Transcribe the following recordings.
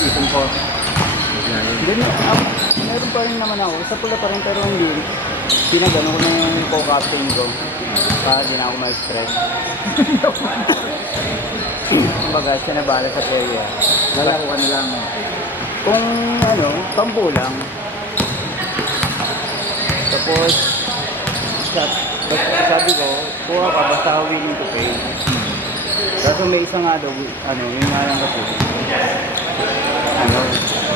ipon ko. Meron pa rin naman ako. Sa pula pa rin pero hindi. Pinagano ko na yung co-captain ko. Para di na ako ma-stress. Kumbaga, siya na bahala sa area. Lalaro ka na lang. Kung ano, tambo lang. Tapos, sabi ko, kuha ka basta willing to pay. Kaso may isa nga daw, ano, yun nga lang kasi. Ano,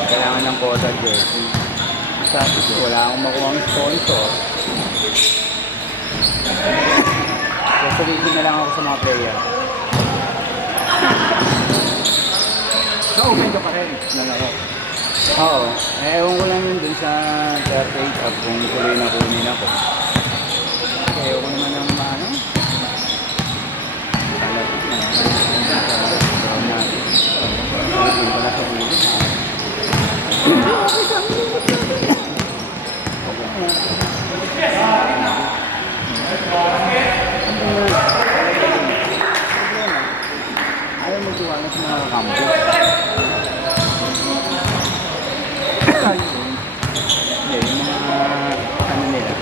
kailangan ng quota jersey. Sabi ko, wala akong makuha ng sponsor. So, sabihin na lang ako sa mga player. So, open ka pa rin. Nalaro. Oo. Ewan ko lang yun dun sa 38 pag kung tuloy na kunin ako. Ewan ko naman ng ano. Kalapit na. Brown natin. Hindi pala sa ulit. Ayaw magtiwala sa mga kampo. Hindi, yung mga ano nila.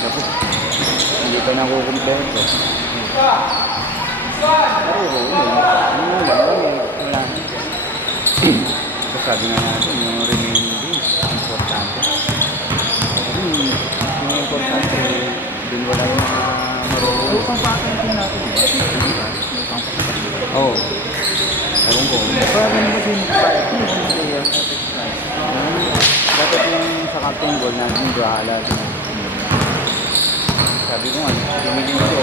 Tapos, hindi pa nakukumpleto. Oo, ano lang, wala. Tapos sabi nga natin, yung remaining days, importante. Yung importante, dun wala yung marunong. So, pang pattern natin natin. Oo. Ewan ko. Parang ano ba din price? Yung player at price. Dapat yung sa captain goal natin, bahala dun. Sabi ko nga, dumigin ko,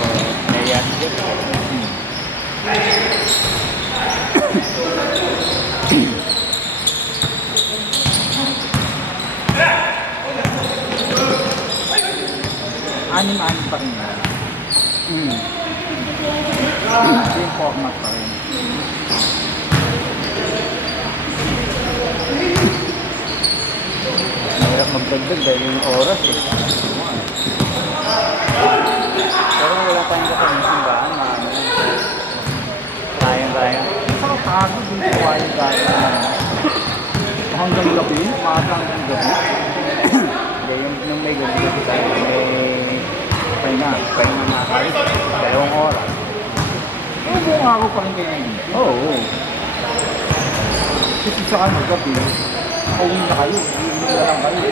naiyak ko. Anim-anim pa rin yan. Yung format pa rin. Mahirap magdagdag dahil yung oras eh. Pero wala tayong kapag simbahan, maano. Kaya. Saka pagod yung kawain gaya. Hanggang gabi, umaga hanggang gabi. Hindi, yung may gabi kasi tayo, may pahinga na kahit 2 oras. Pero buong araw pa rin kayo dito. Oo. Kasi sa ano, gabi, pauwi na kayo. Hindi na lang kayo.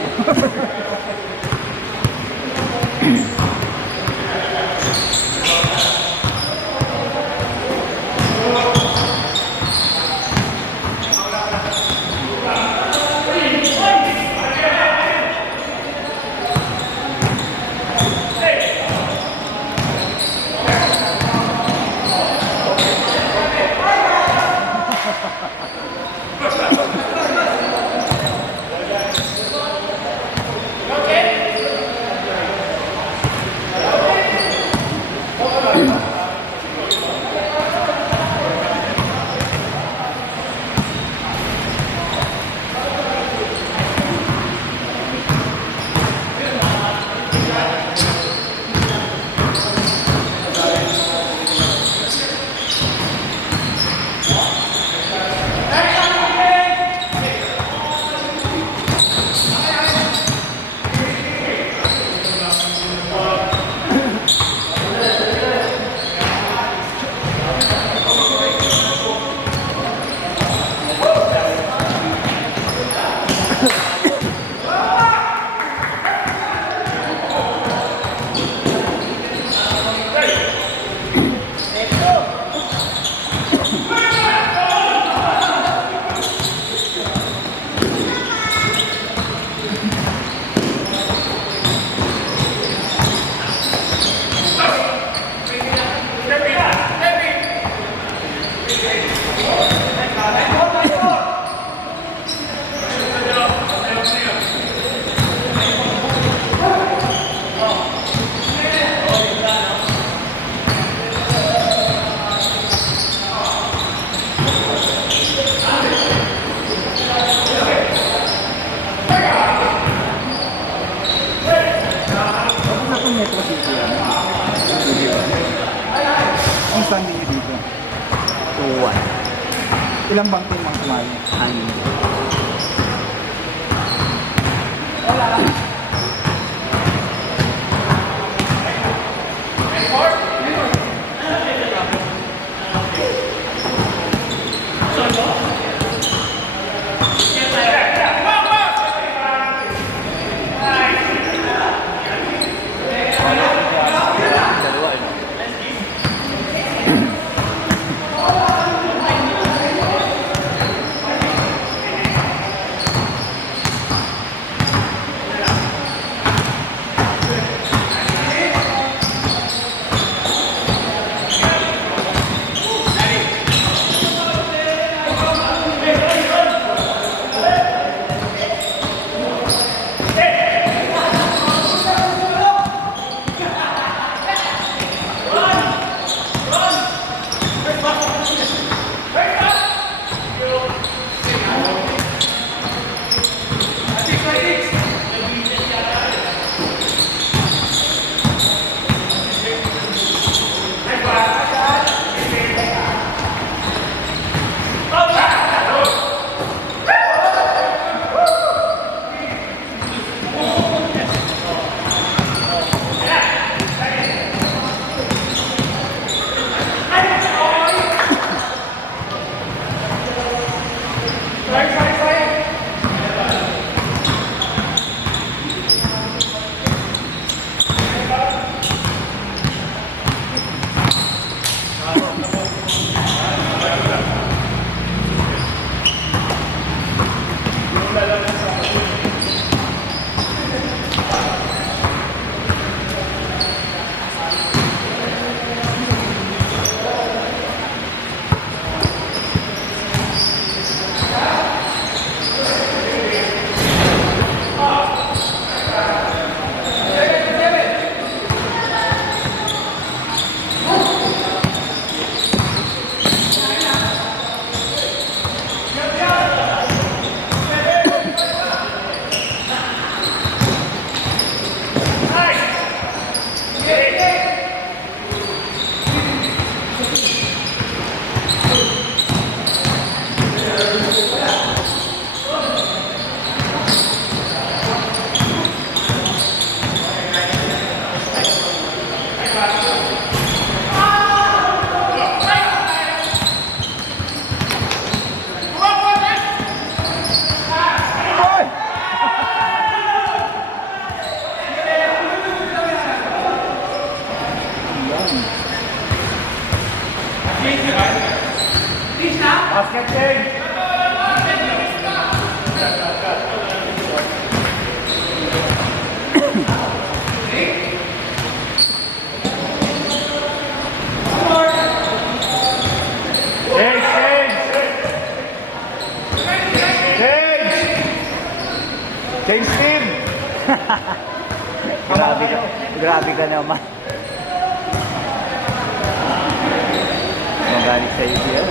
dito? 2-1. Ilang bang team ang sumali? Ano? Dalawa, ano? Basket change! Change team! Grabe ka naman. Magalit sa'yo siya.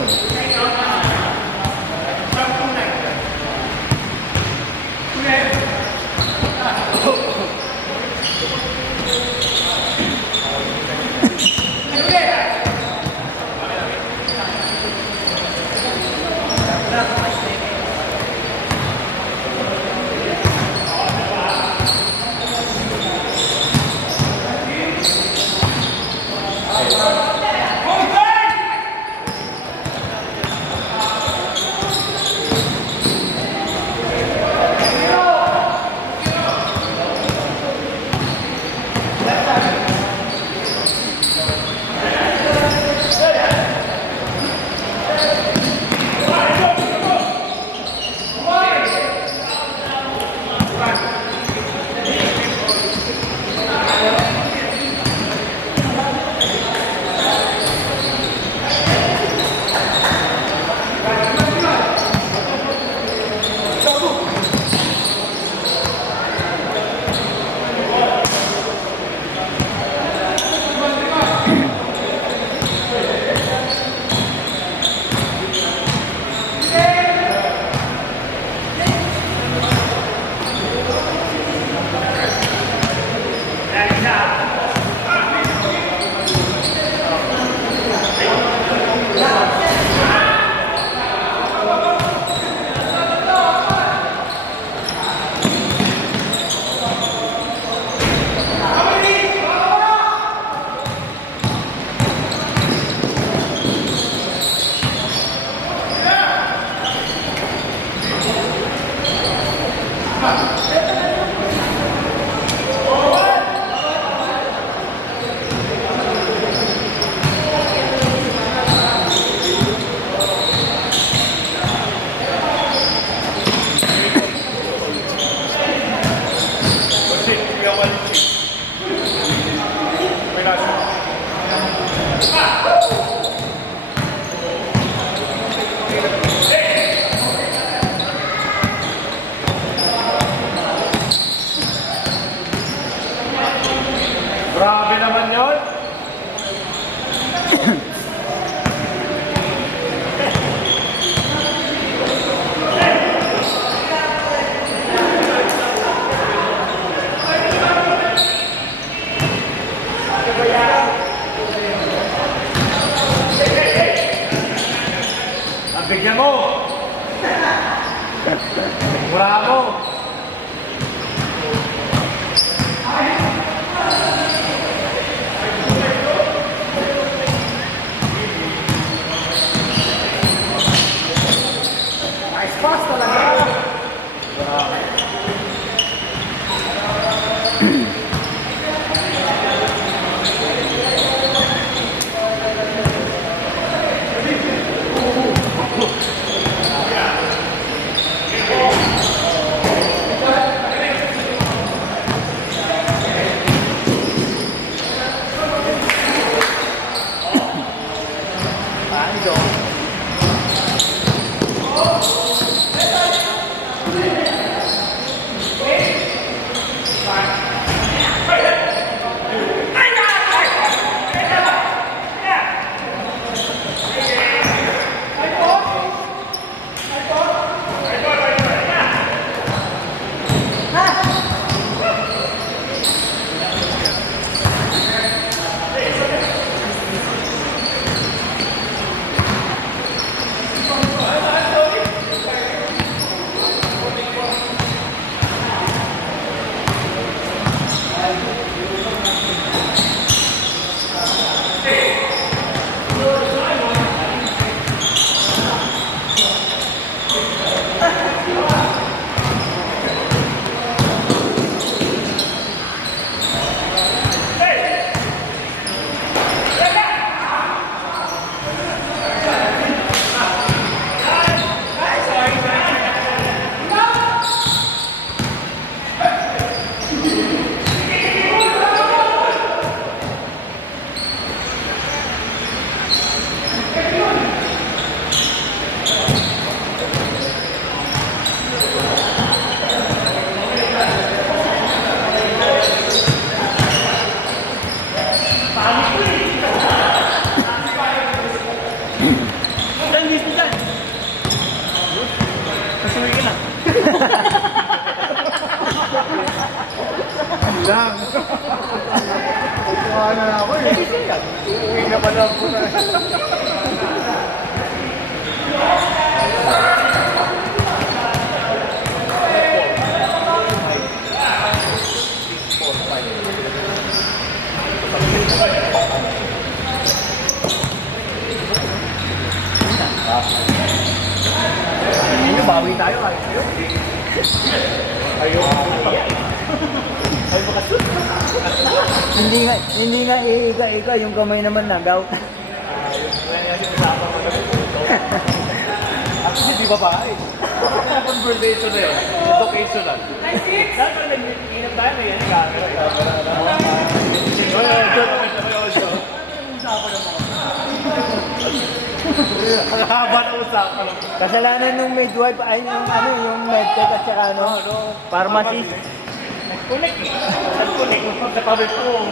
Bigyan mo! Mura mo! Nice pass talaga! Lang. Kuha na ako eh. Uuwi na pala po na. Bawi tayo ay. Ayun. Ay makasut. Hindi nga iiga-iga, yung kamay naman nagaw. Wala nga siya usapan mo na ito. Actually, di ba ba eh? Conversation na yun. Educational. Dapat nag-inap tayo na yan. Ang haba na usapan. Kasalanan nung midwife ay yung medtech at saka pharmacist. Nag-connect eh. Nag-connect. Nagpapabit ko.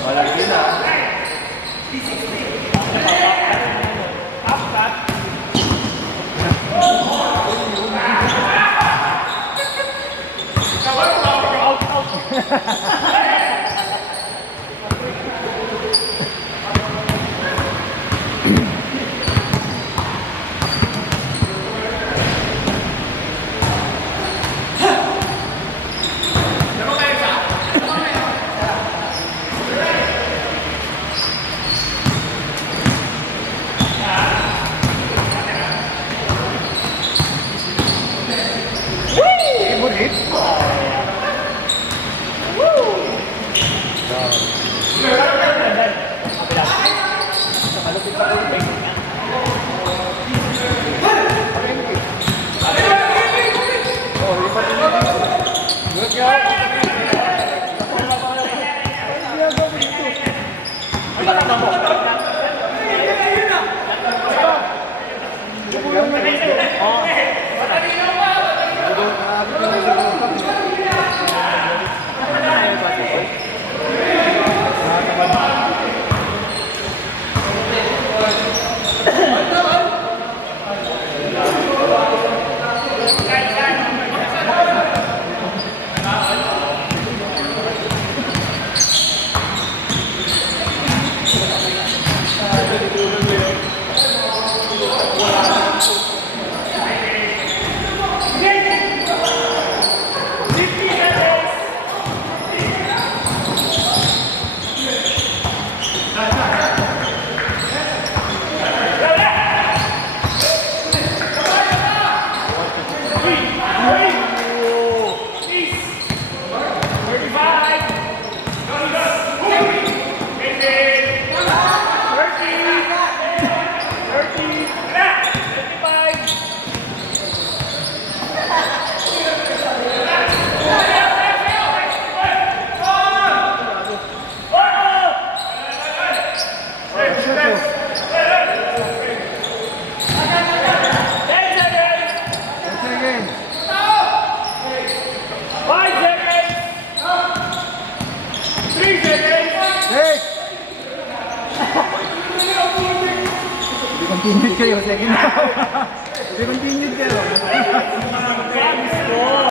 Malaki na. Continued kayo, second half. Continued kayo.